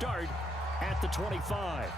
start at the 25.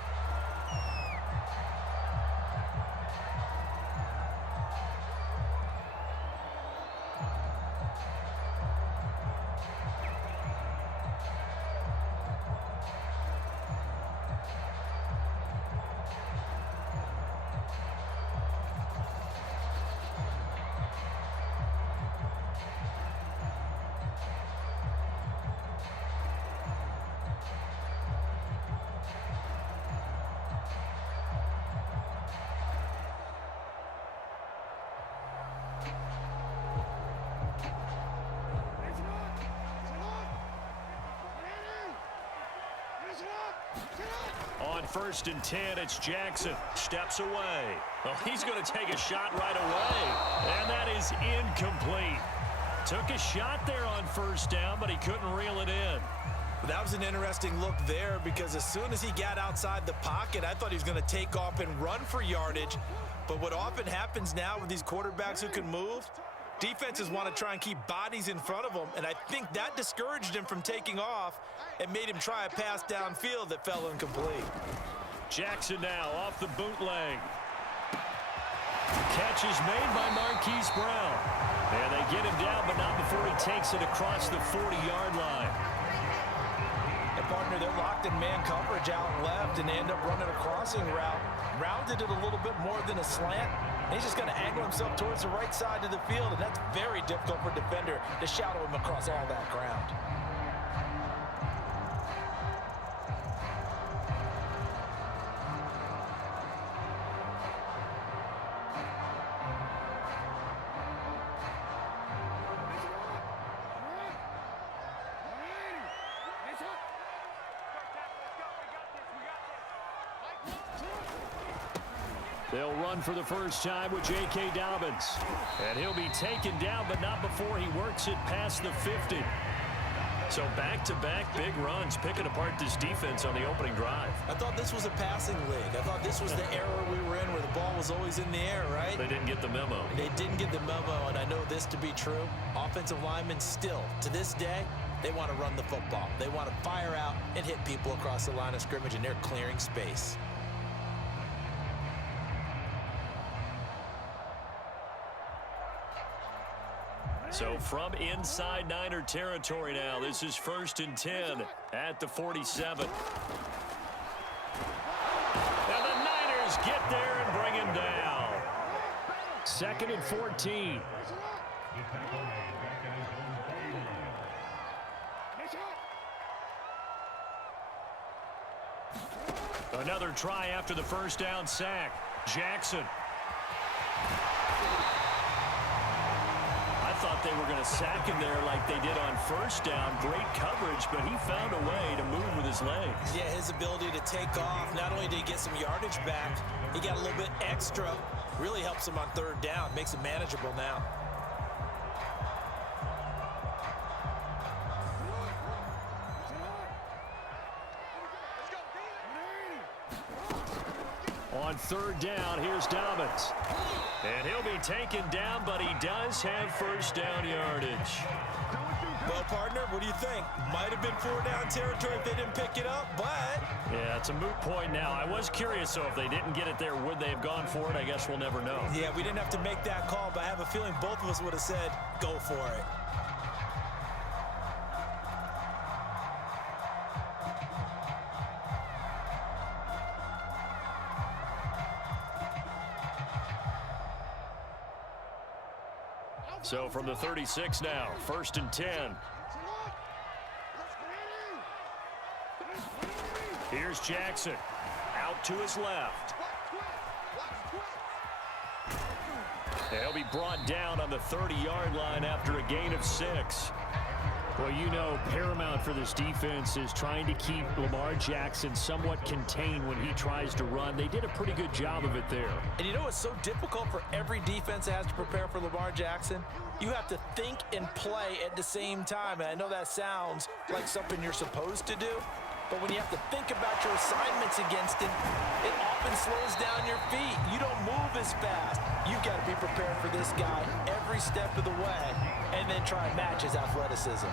On 1st and 10, it's Jackson. Steps away. Well, he's going to take a shot right away. And that is incomplete. Took a shot there on 1st down, but he couldn't reel it in. That was an interesting look there because as soon as he got outside the pocket, I thought he was going to take off and run for yardage. But what often happens now with these quarterbacks who can move, defenses want to try and keep bodies in front of them, and I think that discouraged him from taking off and made him try a pass downfield that fell incomplete. Jackson now off the bootleg. Catch is made by Marquise Brown. And they get him down, but not before he takes it across the 40-yard line. And partner, they're locked in man coverage out left, and they end up running a crossing route. Rounded it a little bit more than a slant. He's just going to angle himself towards the right side of the field, and that's very difficult for a defender to shadow him across all that ground. They'll run for the first time with J.K. Dobbins. And he'll be taken down, but not before he works it past the 50. So back-to-back big runs, picking apart this defense on the opening drive. I thought this was a passing league. I thought this was the era we were in where the ball was always in the air, right? They didn't get the memo. They didn't get the memo, and I know this to be true. Offensive linemen still, to this day, they want to run the football. They want to fire out and hit people across the line of scrimmage, and they're clearing space. So from inside Niner territory now, this is 1st and 10 at the 47. And the Niners get there and bring him down. 2nd and 14. Another try after the first down sack. Jackson. I thought they were going to sack him there like they did on 1st down. Great coverage, but he found a way to move with his legs. Yeah, his ability to take off. Not only did he get some yardage back, he got a little bit extra. Really helps him on 3rd down. Makes it manageable now. On 3rd down, here's Dobbins. And he'll be taken down, but he does have 1st down yardage. Well, partner, what do you think? Might have been 4th down territory if they didn't pick it up, but... Yeah, it's a moot point now. I was curious, so if they didn't get it there, would they have gone for it? I guess we'll never know. Yeah, we didn't have to make that call, but I have a feeling both of us would have said, go for it. So from the 36 now, 1st and 10. Here's Jackson. Out to his left. He'll be brought down on the 30-yard line after a gain of 6. Well, you know, paramount for this defense is trying to keep Lamar Jackson somewhat contained when he tries to run. They did a pretty good job of it there. And you know what's so difficult for every defense that has to prepare for Lamar Jackson? You have to think and play at the same time. And I know that sounds like something you're supposed to do, but when you have to think about your assignments against him, it often slows down your feet. You don't move as fast. You've got to be prepared for this guy every step of the way and then try and match his athleticism.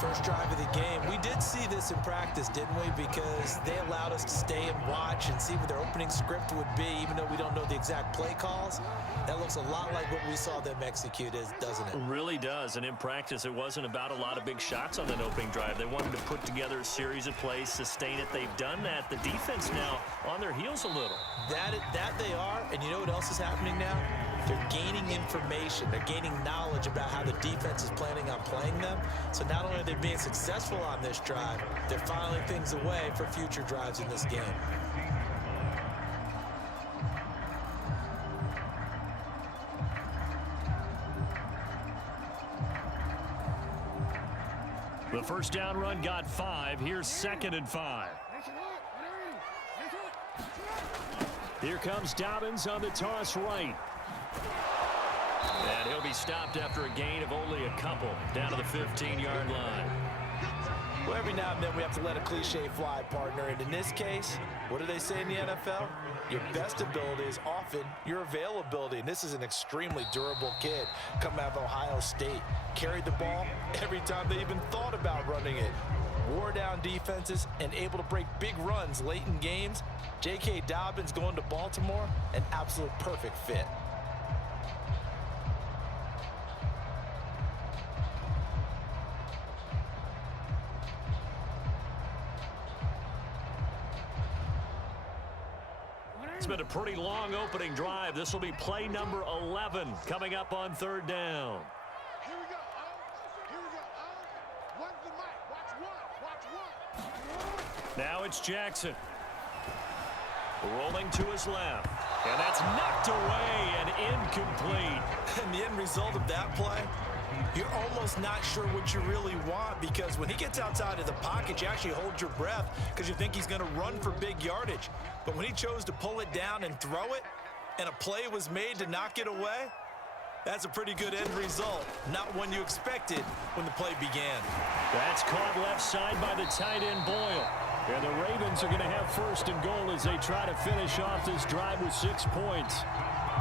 First drive of the game. We did see this in practice, didn't we? Because they allowed us to stay and watch and see what their opening script would be, even though we don't know the exact play calls. That looks a lot like what we saw them execute, doesn't it? It really does. And in practice, it wasn't about a lot of big shots on that opening drive. They wanted to put together a series of plays, sustain it. They've done that. The defense now on their heels a little. That they are. And you know what else is happening now? They're gaining information. They're gaining knowledge about how the defense is planning on playing them. So not only are they being successful on this drive, they're filing things away for future drives in this game. The first down run got 5. Here's 2nd and 5. Here comes Dobbins on the toss right. And he'll be stopped after a gain of only a couple down to the 15-yard line. Well, every now and then we have to let a cliche fly, partner. And in this case, what do they say in the NFL? Your best ability is often your availability. And this is an extremely durable kid coming out of Ohio State. Carried the ball every time they even thought about running it. Wore down defenses and able to break big runs late in games. J.K. Dobbins going to Baltimore, an absolute perfect fit. It's been a pretty long opening drive. This will be play number 11 coming up on 3rd down. Here we go. Here we go. What's the mic? Watch one. Now it's Jackson. Rolling to his left. And that's knocked away and incomplete. And the end result of that play, you're almost not sure what you really want, because when he gets outside of the pocket, you actually hold your breath because you think he's going to run for big yardage. But when he chose to pull it down and throw it, and a play was made to knock it away, that's a pretty good end result. Not one you expected when the play began. That's caught left side by the tight end Boyle. And the Ravens are going to have 1st and goal as they try to finish off this drive with 6 points.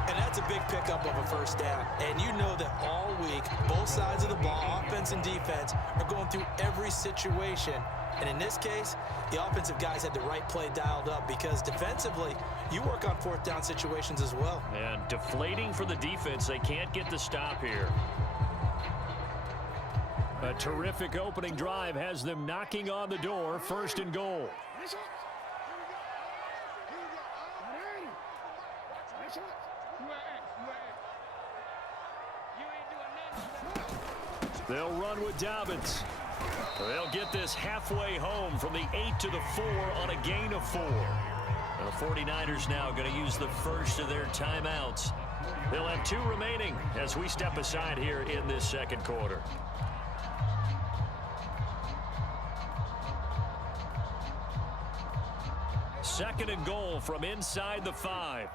And that's a big pickup of a first down. And you know that all week, both sides of the ball, offense and defense, are going through every situation. And in this case, the offensive guys had the right play dialed up, because defensively, you work on 4th down situations as well. And deflating for the defense. They can't get the stop here. A terrific opening drive has them knocking on the door. 1st and goal. They'll run with Dobbins. They'll get this halfway home from the 8 to the 4 on a gain of 4. The 49ers now going to use the first of their timeouts. They'll have 2 remaining as we step aside here in this 2nd quarter. Second and goal from inside the 5.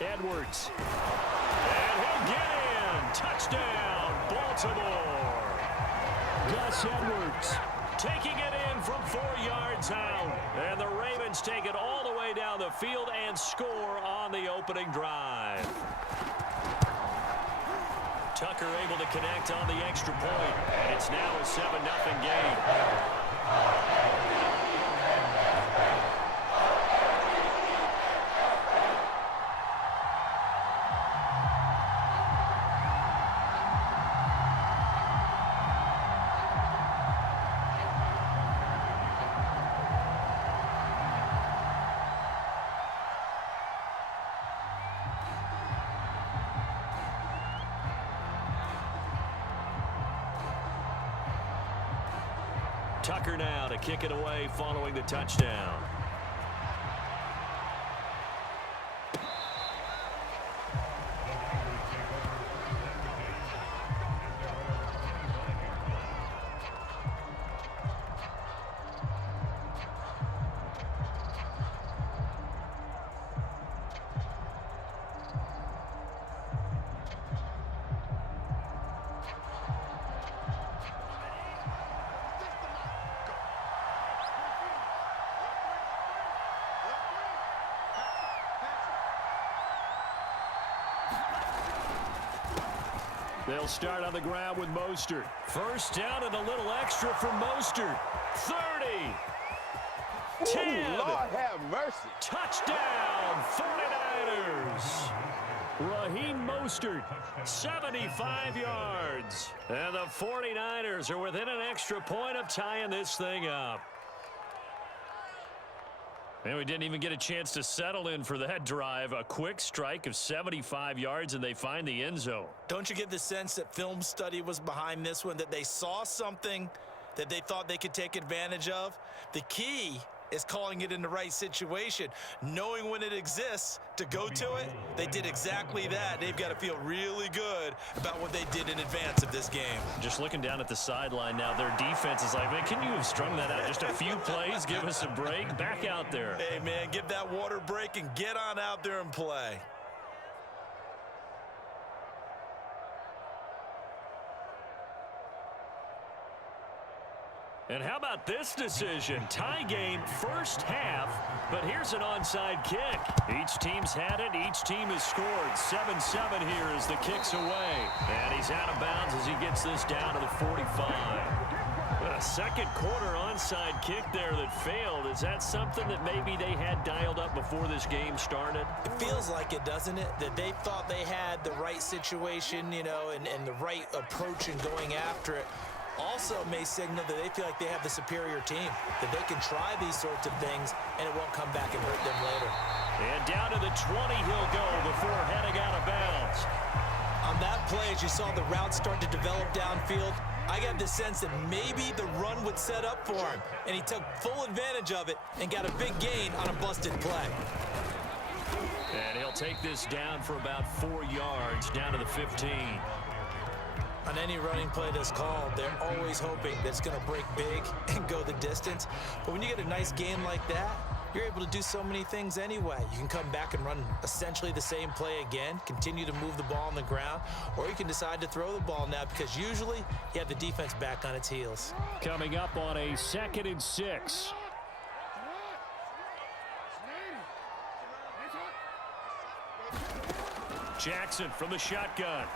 Edwards. And he'll get in. Touchdown, Baltimore. Gus Edwards taking it in from 4 yards out. And the Ravens take it all the way down the field and score on the opening drive. Tucker able to connect on the extra point. And it's now a 7-0 game. Tucker now to kick it away following the touchdown. They'll start on the ground with Mostert. First down and a little extra for Mostert. 30. 10. Lord have mercy. Touchdown, 49ers. Raheem Mostert, 75 yards. And the 49ers are within an extra point of tying this thing up. And we didn't even get a chance to settle in for that drive. A quick strike of 75 yards, and they find the end zone. Don't you get the sense that film study was behind this one, that they saw something that they thought they could take advantage of? The key is calling it in the right situation, knowing when it exists to go to it. They did exactly that. They've got to feel really good about what they did in advance of this game. Just looking down at the sideline now, their defense is like, man, can you have strung that out just a few plays? Give us a break. Back out there. Hey, man, give that water break and get on out there and play. And how about this decision? Tie game first half, but here's an onside kick. Each team's had it. Each team has scored. 7-7 here as the kick's away. And he's out of bounds as he gets this down to the 45. A second quarter onside kick there that failed. Is that something that maybe they had dialed up before this game started? It feels like it, doesn't it? That they thought they had the right situation, you know, and the right approach in going after it. Also may signal that they feel like they have the superior team, that they can try these sorts of things and it won't come back and hurt them later. And down to the 20 he'll go before heading out of bounds. On that play, as you saw the route start to develop downfield, I got the sense that maybe the run would set up for him, and he took full advantage of it and got a big gain on a busted play. And he'll take this down for about 4 yards, down to the 15. On any running play that's called, they're always hoping that it's going to break big and go the distance. But when you get a nice gain like that, you're able to do so many things anyway. You can come back and run essentially the same play again, continue to move the ball on the ground, or you can decide to throw the ball now because usually you have the defense back on its heels. Coming up on a 2nd and 6. Jackson from the shotgun.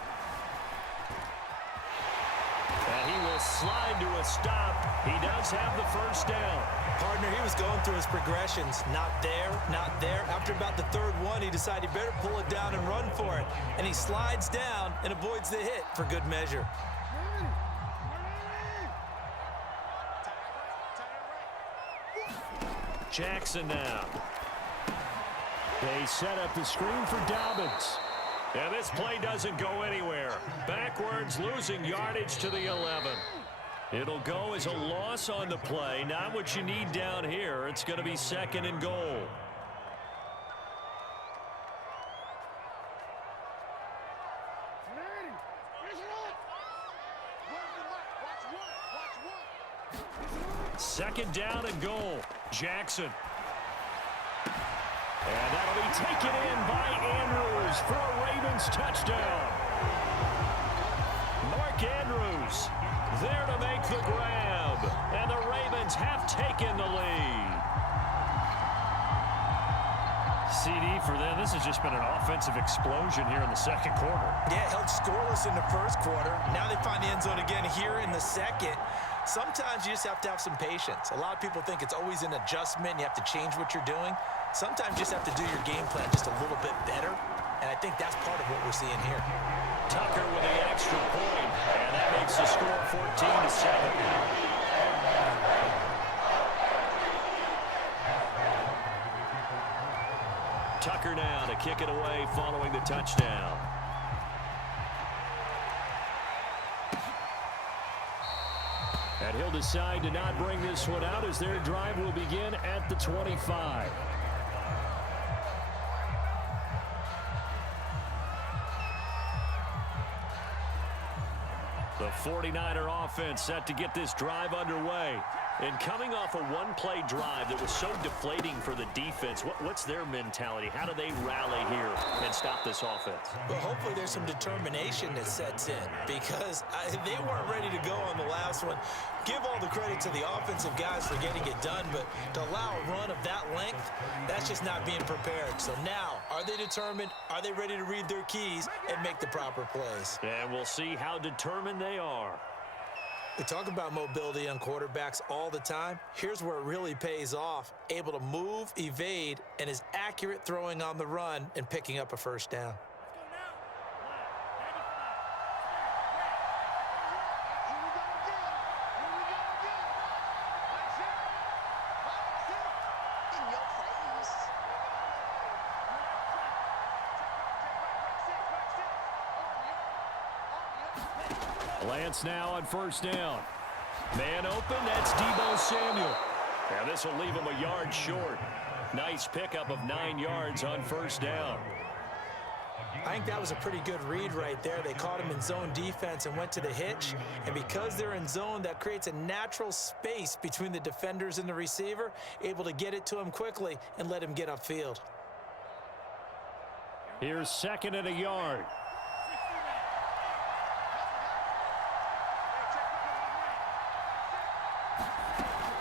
And he will slide to a stop. He does have the first down. Partner, he was going through his progressions. Not there, not there. After about the third one, he decided he better pull it down and run for it. And he slides down and avoids the hit for good measure. Jackson now. They set up the screen for Dobbins. And this play doesn't go anywhere. Backwards, losing yardage to the 11. It'll go as a loss on the play. Not what you need down here. It's going to be 2nd and goal. Second down and goal. Jackson. And that'll be taken in by Andrews for a Ravens touchdown. Mark Andrews there to make the grab. And the Ravens have taken the lead. CD for them. This has just been an offensive explosion here in the second quarter. Yeah, held scoreless in the first quarter. Now they find the end zone again here in the second. Sometimes you just have to have some patience. A lot of people think it's always an adjustment. You have to change what you're doing. Sometimes you just have to do your game plan just a little bit better. And I think that's part of what we're seeing here. Tucker with the extra point. And that makes the score 14-7. Tucker now to kick it away following the touchdown. And he'll decide to not bring this one out as their drive will begin at the 25. The 49er offense set to get this drive underway. And coming off a one-play drive that was so deflating for the defense, what's their mentality? How do they rally here and stop this offense? Well, hopefully there's some determination that sets in because they weren't ready to go on the last one. Give all the credit to the offensive guys for getting it done, but to allow a run of that length, that's just not being prepared. So now, are they determined? Are they ready to read their keys and make the proper plays? And we'll see how determined they are. We talk about mobility on quarterbacks all the time. Here's where it really pays off. Able to move, evade, and is accurate throwing on the run and picking up a first down. Lance now on first down. Man open, that's Deebo Samuel. Now this will leave him a yard short. Nice pickup of 9 yards on first down. I think that was a pretty good read right there. They caught him in zone defense and went to the hitch. And because they're in zone, that creates a natural space between the defenders and the receiver, able to get it to him quickly and let him get upfield. Here's second and a yard.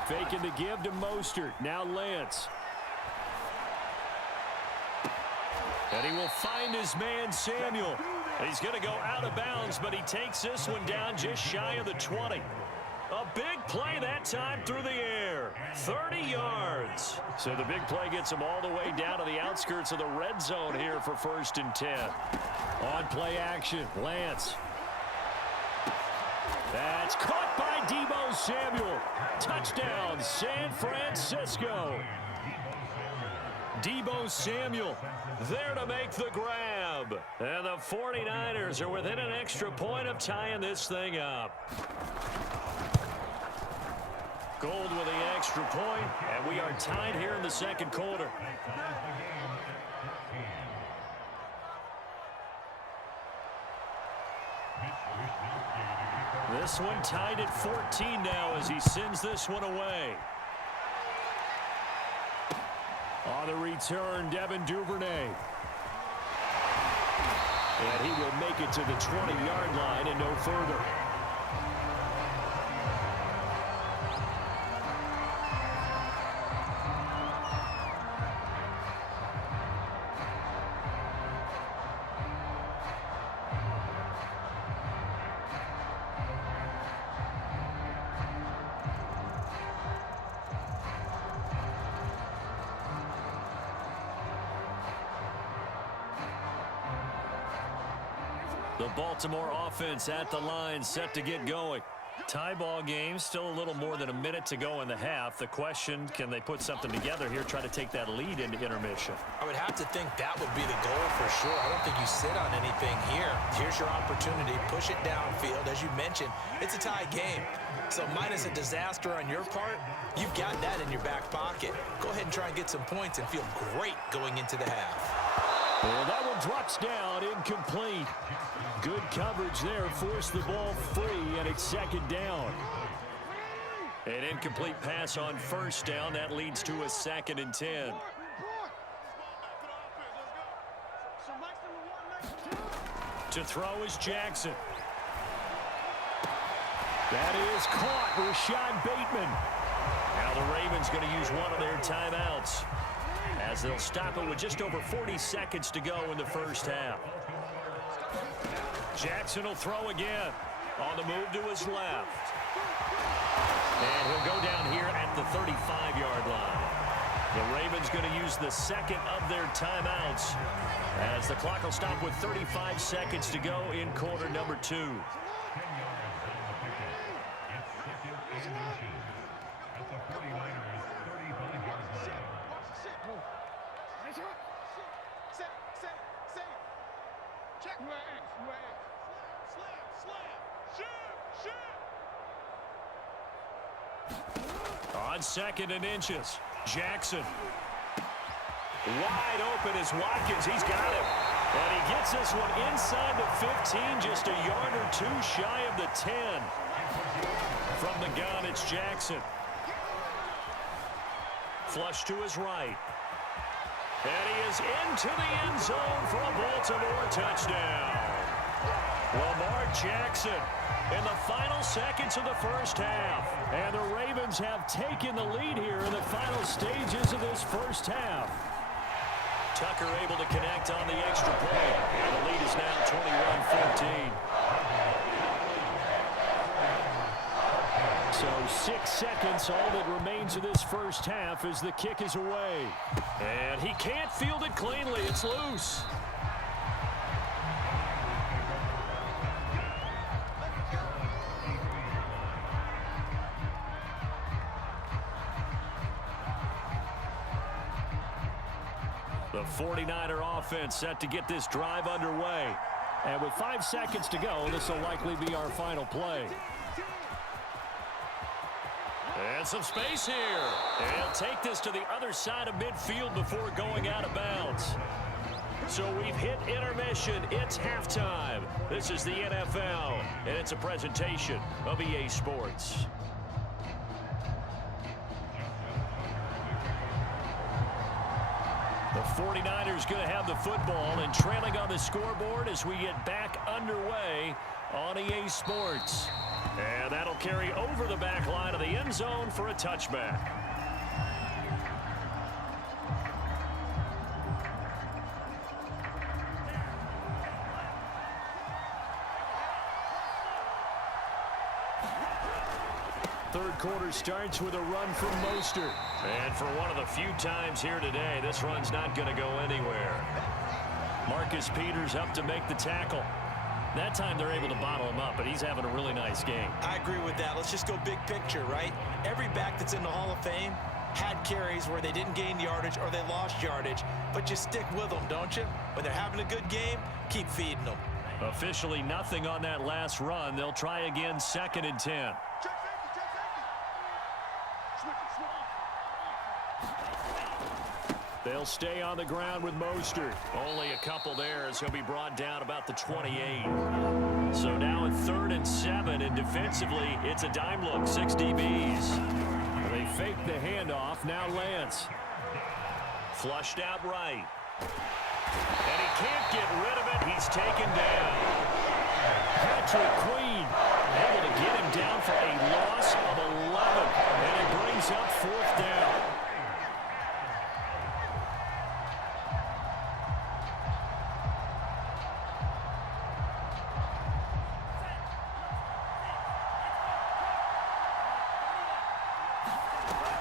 Faking the give to Mostert. Now Lance. And he will find his man, Samuel. He's going to go out of bounds, but he takes this one down just shy of the 20. A big play that time through the air. 30 yards. So the big play gets him all the way down to the outskirts of the red zone here for 1st and 10. On play action, Lance. That's caught by Deebo Samuel. Touchdown, San Francisco. Deebo Samuel there to make the grab. And the 49ers are within an extra point of tying this thing up. Gold with the extra point, and we are tied here in the second quarter. This one tied at 14 now as he sends this one away. On the return, Devin Duvernay. And he will make it to the 20-yard line and no further. The Baltimore offense at the line, set to get going. Tie ball game, still a little more than a minute to go in the half. The question, can they put something together here, try to take that lead into intermission? I would have to think that would be the goal for sure. I don't think you sit on anything here. Here's your opportunity. Push it downfield. As you mentioned, it's a tie game. So minus a disaster on your part, you've got that in your back pocket. Go ahead and try and get some points and feel great going into the half. Well, that one drops down, incomplete. Good coverage there, forced the ball free, and it's second down. An incomplete pass on first down. That leads to a 2nd and 10. To throw is Jackson. That is caught, Rashad Bateman. Now the Ravens going to use one of their timeouts, as they'll stop it with just over 40 seconds to go in the first half. Jackson will throw again. On the move to his left. And he'll go down here at the 35-yard line. The Ravens going to use the second of their timeouts, as the clock will stop with 35 seconds to go in quarter number 2. On 2nd and inches, Jackson. Wide open is Watkins. He's got him. And he gets this one inside the 15, just a yard or two shy of the 10. From the gun, it's Jackson. Flush to his right. And he is into the end zone for a Baltimore touchdown. Lamar Jackson in the final seconds of the first half. And the Ravens have taken the lead here in the final stages of this first half. Tucker able to connect on the extra point. And the lead is now 21-14. So 6 seconds, all that remains of this first half as the kick is away. And he can't field it cleanly. It's loose. The 49er offense set to get this drive underway. And with 5 seconds to go, this will likely be our final play. And some space here. And he'll take this to the other side of midfield before going out of bounds. So we've hit intermission. It's halftime. This is the NFL, and it's a presentation of EA Sports. The 49ers going to have the football and trailing on the scoreboard as we get back underway on EA Sports. And that'll carry over the back line of the end zone for a touchback. Third quarter starts with a run from Mostert. And for one of the few times here today, this run's not going to go anywhere. Marcus Peters up to make the tackle. That time they're able to bottle him up, but he's having a really nice game. I agree with that. Let's just go big picture, right? Every back that's in the Hall of Fame had carries where they didn't gain yardage or they lost yardage, but you stick with them, don't you? When they're having a good game, keep feeding them. Officially nothing on that last run. They'll try again, 2nd and 10. Check safety, check safety. Switch it, switch it. They'll stay on the ground with Mostert. Only a couple there as he'll be brought down about the 28. So now at 3rd and 7, and defensively, it's a dime look, 6 DBs. They fake the handoff. Now Lance. Flushed out right. And he can't get rid of it. He's taken down. Patrick Queen able to get him down for a loss of 11. And it brings up 4th down.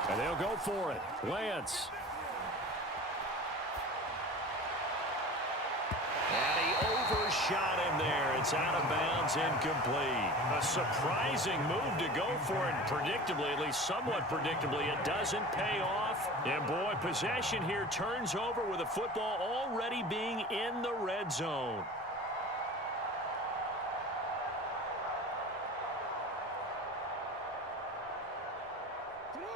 And they'll go for it. Lance. And he overshot him there. It's out of bounds, incomplete. A surprising move to go for it. Predictably, at least somewhat predictably, it doesn't pay off. And boy, possession here turns over with the football already being in the red zone.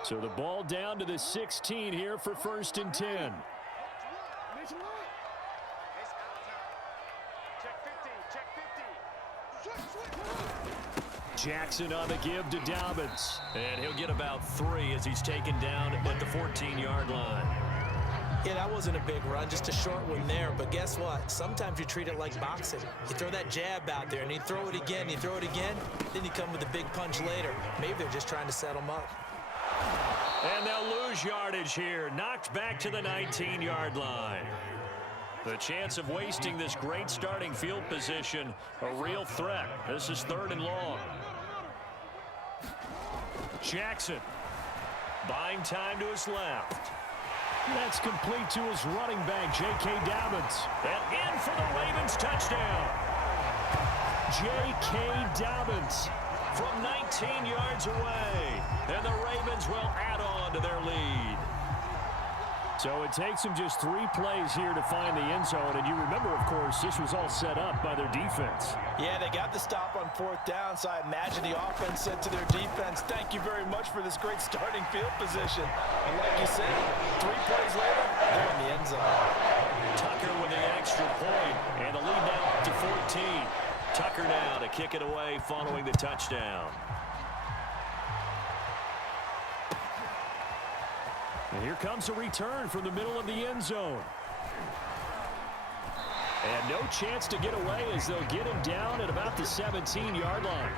So the ball down to the 16 here for 1st and 10. Jackson on the give to Dobbins. And he'll get about 3 as he's taken down at the 14-yard line. Yeah, that wasn't a big run, just a short one there. But guess what? Sometimes you treat it like boxing. You throw that jab out there, and you throw it again, you throw it again, then you come with a big punch later. Maybe they're just trying to set them up. And they'll lose yardage here. Knocked back to the 19-yard line. The chance of wasting this great starting field position, a real threat. This is 3rd and long. Jackson buying time to his left. That's complete to his running back, J.K. Dobbins. And in for the Ravens touchdown. J.K. Dobbins from 19 yards away. And the Ravens will add on to their lead. So it takes them just 3 plays here to find the end zone. And you remember, of course, this was all set up by their defense. Yeah, they got the stop on 4th down, so I imagine the offense said to their defense, thank you very much for this great starting field position. And like you said, 3 plays later, they're in the end zone. Tucker with the extra point, and the lead now up to 14. Tucker now to kick it away following the touchdown. And here comes a return from the middle of the end zone. And no chance to get away as they'll get him down at about the 17-yard line.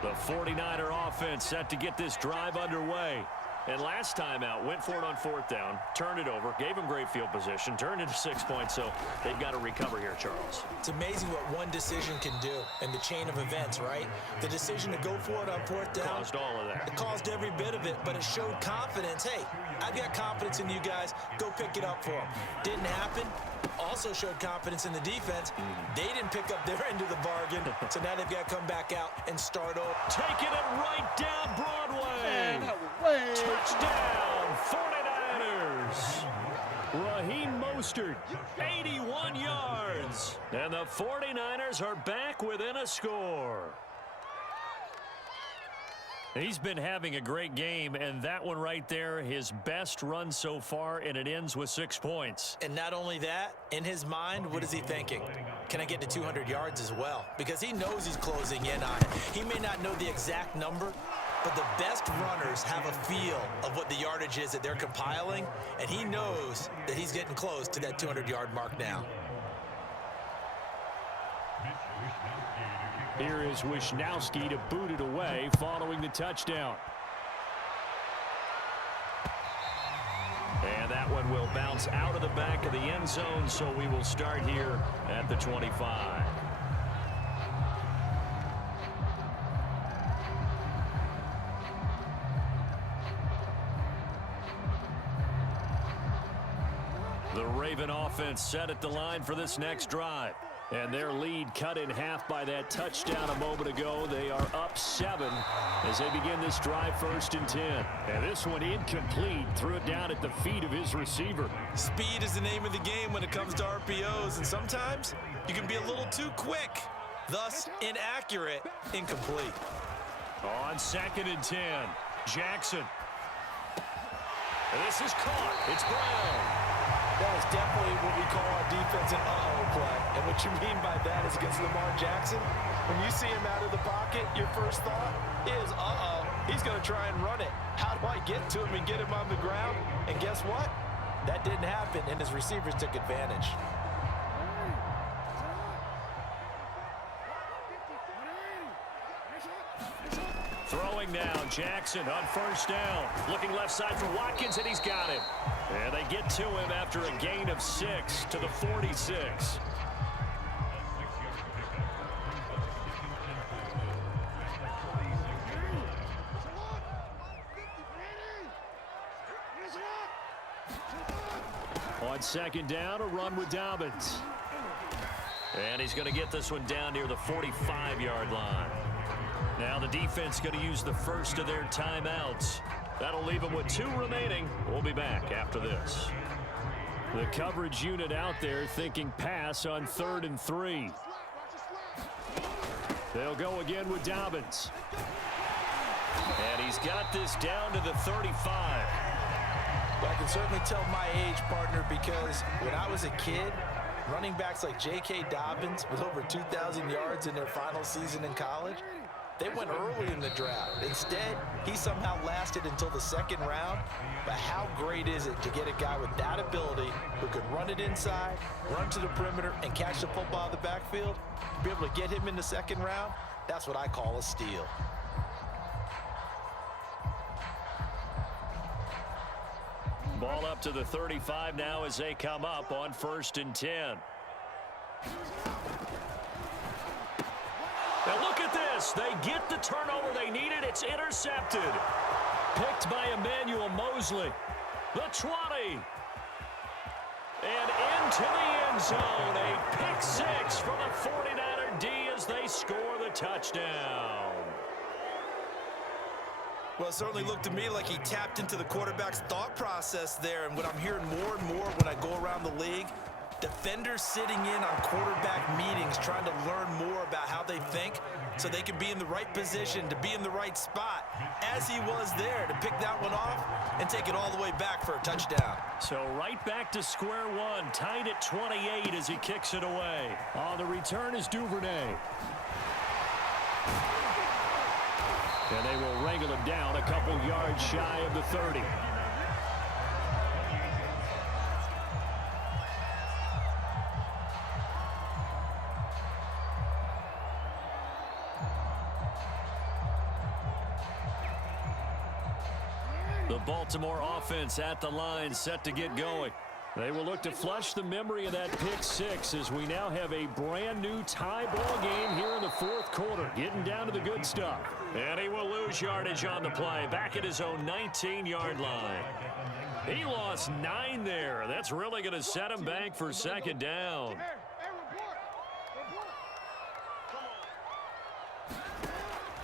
The 49er offense set to get this drive underway. And last time out, went for it on fourth down, turned it over, gave him great field position, turned into 6 points, so they've got to recover here, Charles. It's amazing what one decision can do in the chain of events, right? The decision to go for it on fourth down. Caused all of that. It caused every bit of it, but it showed confidence. Hey, I've got confidence in you guys. Go pick it up for them. Didn't happen. Also showed confidence in the defense. They didn't pick up their end of the bargain, so now they've got to come back out and start over. Taking it right down Broadway. Touchdown, 49ers. Raheem Mostert, 81 yards. And the 49ers are back within a score. He's been having a great game, and that one right there, his best run so far, and it ends with 6 points. And not only that, in his mind, what is he thinking? Can I get to 200 yards as well? Because he knows he's closing in on it. He may not know the exact number, but the best runners have a feel of what the yardage is that they're compiling, and he knows that he's getting close to that 200-yard mark now. Here is Wisnowski to boot it away following the touchdown. And that one will bounce out of the back of the end zone, so we will start here at the 25. The Raven offense set at the line for this next drive. And their lead cut in half by that touchdown a moment ago. They are up 7 as they begin this drive 1st and 10. And this one incomplete. Threw it down at the feet of his receiver. Speed is the name of the game when it comes to RPOs, and sometimes you can be a little too quick. Thus, inaccurate, incomplete. On 2nd and 10, Jackson. And this is caught. It's Brown. That is definitely what we call on defense an uh-oh play. And what you mean by that is against Lamar Jackson, when you see him out of the pocket, your first thought is, uh-oh, he's going to try and run it. How do I get to him and get him on the ground? And guess what? That didn't happen, and his receivers took advantage. Throwing now, Jackson on 1st down. Looking left side for Watkins, and he's got him. And they get to him after a gain of 6 to the 46. On 2nd down, a run with Dobbins. And he's going to get this one down near the 45-yard line. Now the defense going to use the first of their timeouts. That'll leave them with 2 remaining. We'll be back after this. The coverage unit out there thinking pass on 3rd and 3. They'll go again with Dobbins. And he's got this down to the 35. Well, I can certainly tell my age, partner, because when I was a kid, running backs like J.K. Dobbins with over 2,000 yards in their final season in college, they went early in the draft. Instead, he somehow lasted until the 2nd round. But how great is it to get a guy with that ability who could run it inside, run to the perimeter, and catch the football in the backfield? To be able to get him in the 2nd round, that's what I call a steal. Ball up to the 35 now as they come up on 1st and 10. Now look at this. They get the turnover they needed. It's intercepted. Picked by Emmanuel Mosley. The 20. And into the end zone. A pick 6 from the 49er D as they score the touchdown. Well, it certainly looked to me like he tapped into the quarterback's thought process there. And what I'm hearing more and more when I go around the league, Defenders sitting in on quarterback meetings trying to learn more about how they think so they can be in the right position to be in the right spot, as he was there to pick that one off and take it all the way back for a touchdown. So right back to square one, tied at 28 as he kicks it away. On the return is Duvernay. And they will wrangle him down a couple yards shy of the 30. The Baltimore offense at the line, set to get going. They will look to flush the memory of that pick six as we now have a brand new tie ball game here in the fourth quarter, getting down to the good stuff. And he will lose yardage on the play, back at his own 19-yard line. He lost 9 there. That's really going to set him back for second down.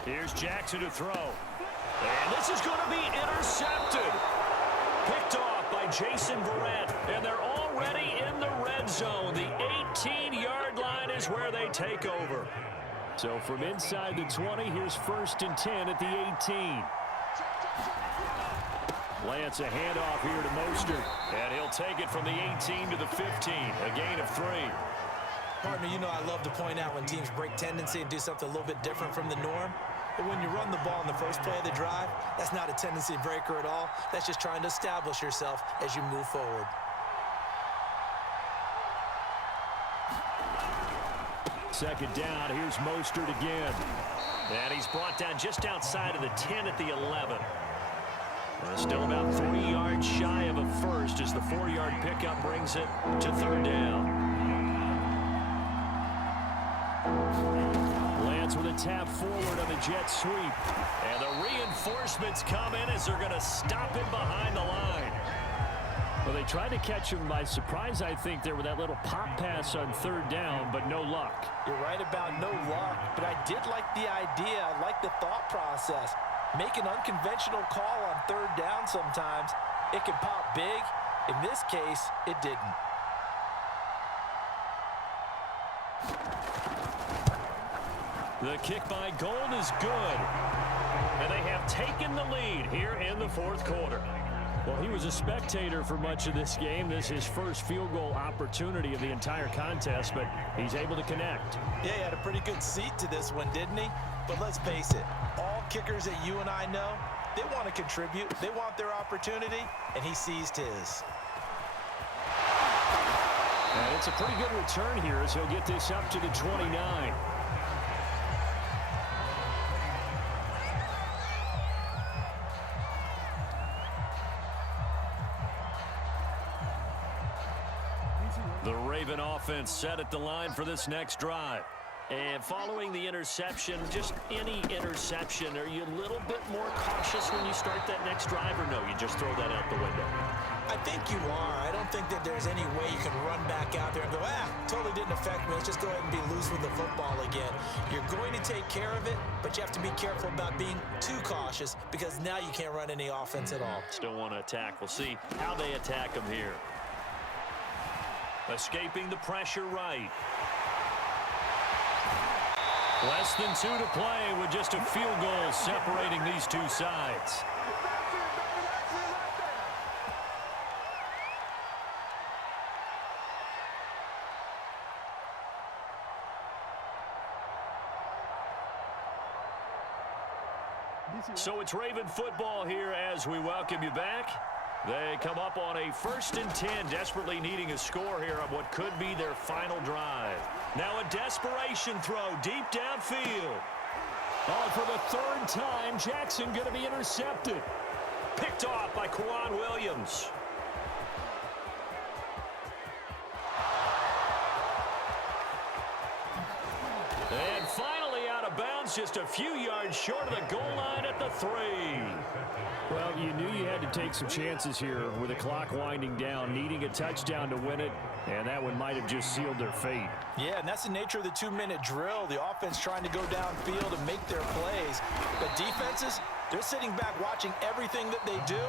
Here's Jackson to throw. And this is going to be intercepted. Picked off by Jason Verrett. And they're already in the red zone. The 18-yard line is where they take over. So from inside the 20, here's 1st and 10 at the 18. Lance, a handoff here to Mostert. And he'll take it from the 18 to the 15. A gain of 3. Partner, you know I love to point out when teams break tendency and do something a little bit different from the norm. But when you run the ball in the first play of the drive, that's not a tendency breaker at all. That's just trying to establish yourself as you move forward. Second down, here's Mostert again. And he's brought down just outside of the 10 at the 11. Still about 3 yards shy of a first as the 4-yard pickup brings it to 3rd down. Lance with a tap forward on the jet sweep. And the reinforcements come in as they're going to stop him behind the line. Well, they tried to catch him by surprise, I think, there with that little pop pass on 3rd down, but no luck. You're right about no luck, but I did like the idea. I like the thought process. Make an unconventional call on 3rd down sometimes. It can pop big. In this case, it didn't. The kick by Gold is good. And they have taken the lead here in the 4th quarter. Well, he was a spectator for much of this game. This is his first field goal opportunity of the entire contest, but he's able to connect. Yeah, he had a pretty good seat to this one, didn't he? But let's face it, all kickers that you and I know, they want to contribute. They want their opportunity, and he seized his. And it's a pretty good return here as he'll get this up to the 29. The Raven offense set at the line for this next drive. And following the interception, just any interception, are you a little bit more cautious when you start that next drive, or no, you just throw that out the window? I think you are. I don't think that there's any way you can run back out there and go, totally didn't affect me. Let's just go ahead and be loose with the football again. You're going to take care of it, but you have to be careful about being too cautious because now you can't run any offense at all. Still want to attack. We'll see how they attack him here. Escaping the pressure right. Less than 2 to play with just a field goal separating these two sides. So it's Raven football here as we welcome you back. They come up on a 1st and 10, desperately needing a score here on what could be their final drive. Now a desperation throw deep downfield. Oh, for the 3rd time, Jackson going to be intercepted. Picked off by Kwan Williams. And finally out of bounds, just a few yards short of the goal line at the 3. Well, you knew you had to take some chances here with the clock winding down, needing a touchdown to win it, and that one might have just sealed their fate. Yeah, and that's the nature of the 2-minute drill. The offense trying to go downfield and make their plays. But defenses, They're sitting back watching everything that they do,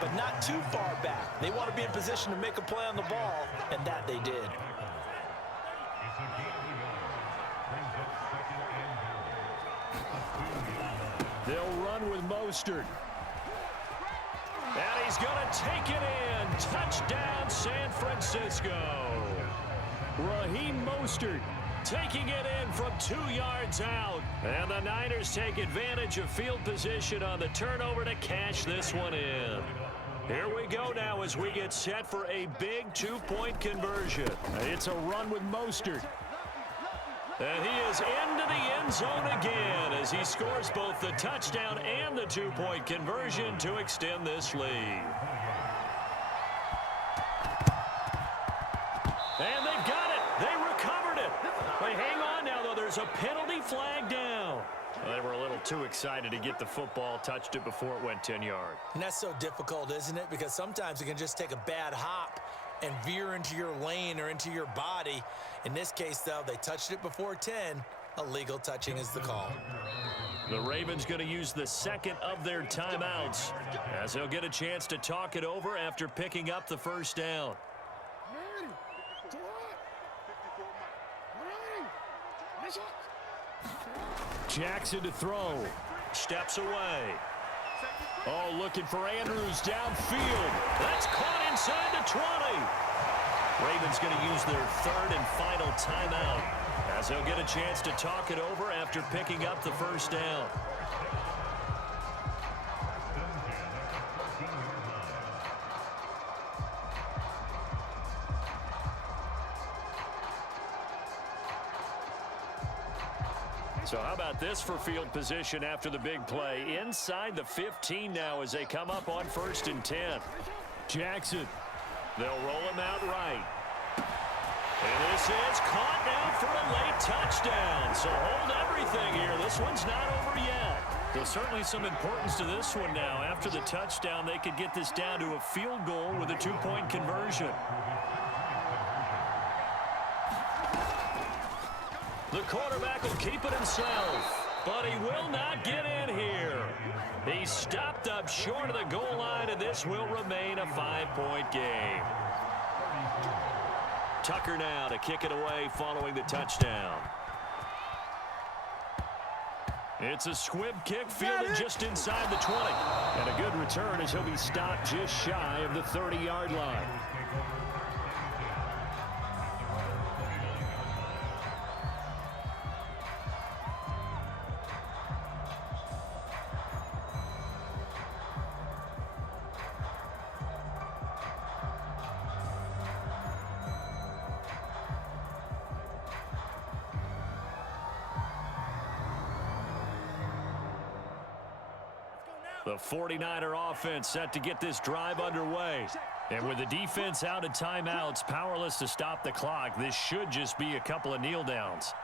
but not too far back. They want to be in position to make a play on the ball, and that they did. They'll run with Mostert. And he's going to take it in. Touchdown, San Francisco. Raheem Mostert taking it in from 2 yards out. And the Niners take advantage of field position on the turnover to cash this one in. Here we go now as we get set for a big 2-point conversion. It's a run with Mostert. And he is into the end zone again as he scores both the touchdown and the 2-point conversion to extend this lead. And they've got it. They recovered it. But hang on now, though. There's a penalty flag down. Well, they were a little too excited to get the football, touched it before it went 10 yards. And that's so difficult, isn't it? Because sometimes it can just take a bad hop and veer into your lane or into your body. In this case, though, they touched it before 10. Illegal touching is the call. The Ravens going to use the second of their timeouts as they'll get a chance to talk it over after picking up the first down. Jackson to throw. Steps away. Oh, looking for Andrews downfield. That's caught inside the 20. Ravens going to use their third and final timeout as they'll get a chance to talk it over after picking up the first down. So how about this for field position after the big play? Inside the 15 now as they come up on 1st and 10. Jackson. They'll roll him out right. And this is caught now for a late touchdown. So hold everything here. This one's not over yet. There's certainly some importance to this one now. After the touchdown, they could get this down to a field goal with a 2-point conversion. The quarterback will keep it himself, but he will not get in here. He's stopped up short of the goal line, and this will remain a 5-point game. Tucker now to kick it away following the touchdown. It's a squib kick fielded just inside the 20. And a good return as he'll be stopped just shy of the 30-yard line. The 49er offense set to get this drive underway. And with the defense out of timeouts, powerless to stop the clock, this should just be a couple of kneel downs.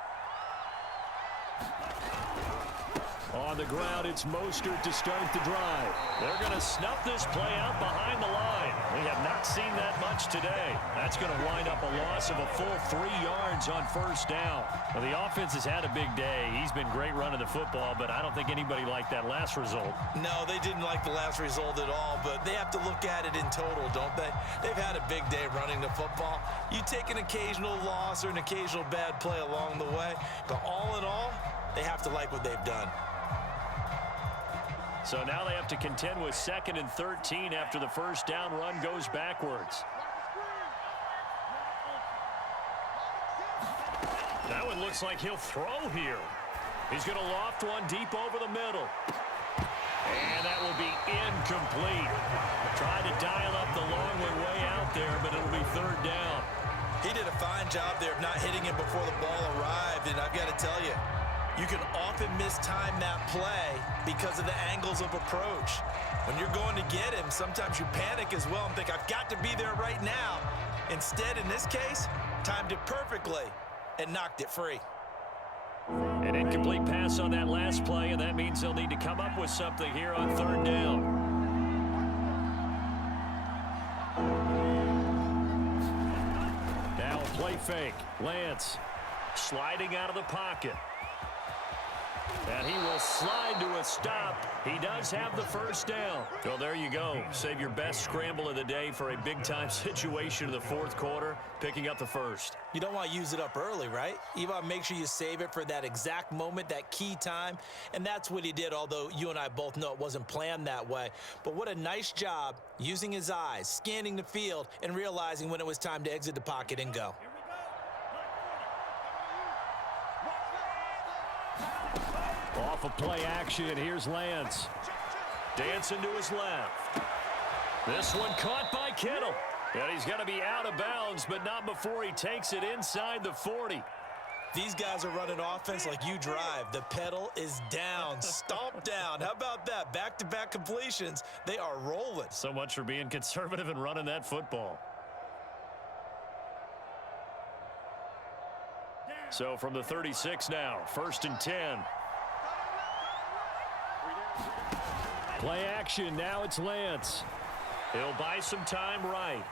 On the ground, it's Mostert to start the drive. They're going to snuff this play out behind the line. We have not seen that much today. That's going to wind up a loss of a full 3 yards on 1st down. Well, the offense has had a big day. He's been great running the football, but I don't think anybody liked that last result. No, they didn't like the last result at all, but they have to look at it in total, don't they? They've had a big day running the football. You take an occasional loss or an occasional bad play along the way, but all in all, they have to like what they've done. So now they have to contend with 2nd and 13 after the 1st down run goes backwards. That one looks like he'll throw here. He's going to loft one deep over the middle. And that will be incomplete. Tried to dial up the long way out there, but it'll be 3rd down. He did a fine job there of not hitting him before the ball arrived, and I've got to tell you, you can often mistime that play because of the angles of approach. When you're going to get him, sometimes you panic as well and think, I've got to be there right now. Instead, in this case, timed it perfectly and knocked it free. An incomplete pass on that last play, and that means they'll need to come up with something here on 3rd down. Now a play fake. Lance sliding out of the pocket. And he will slide to a stop. He does have the first down. Well, there you go. Save your best scramble of the day for a big-time situation in the fourth quarter, picking up the first. You don't want to use it up early, right? You want to make sure you save it for that exact moment, that key time. And that's what he did, although you and I both know it wasn't planned that way. But what a nice job using his eyes, scanning the field, and realizing when it was time to exit the pocket and go. Off of play action, here's Lance. Dancing to his left. This one caught by Kittle. And he's going to be out of bounds, but not before he takes it inside the 40. These guys are running offense like you drive. The pedal is down, stomp down. How about that? Back-to-back completions. They are rolling. So much for being conservative and running that football. So from the 36 now, 1st and 10. Play action, now it's Lance. He'll buy some time right.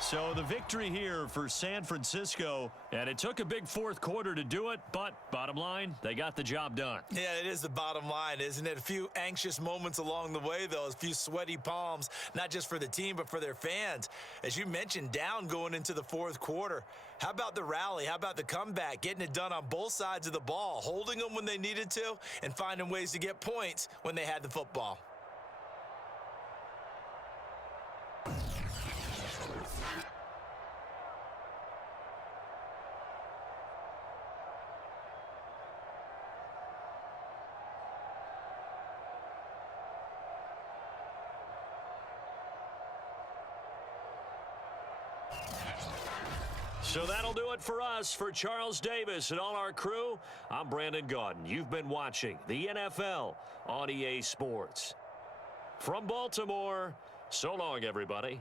So the victory here for San Francisco, and it took a big fourth quarter to do it, but bottom line, they got the job done. Yeah, it is the bottom line, isn't it? A few anxious moments along the way, though, a few sweaty palms, not just for the team, but for their fans. As you mentioned, down going into the fourth quarter. How about the rally? How about the comeback? Getting it done on both sides of the ball, holding them when they needed to, and finding ways to get points when they had the football. So that'll do it for us. For Charles Davis and all our crew, I'm Brandon Gaudin. You've been watching the NFL on EA Sports. From Baltimore, so long, everybody.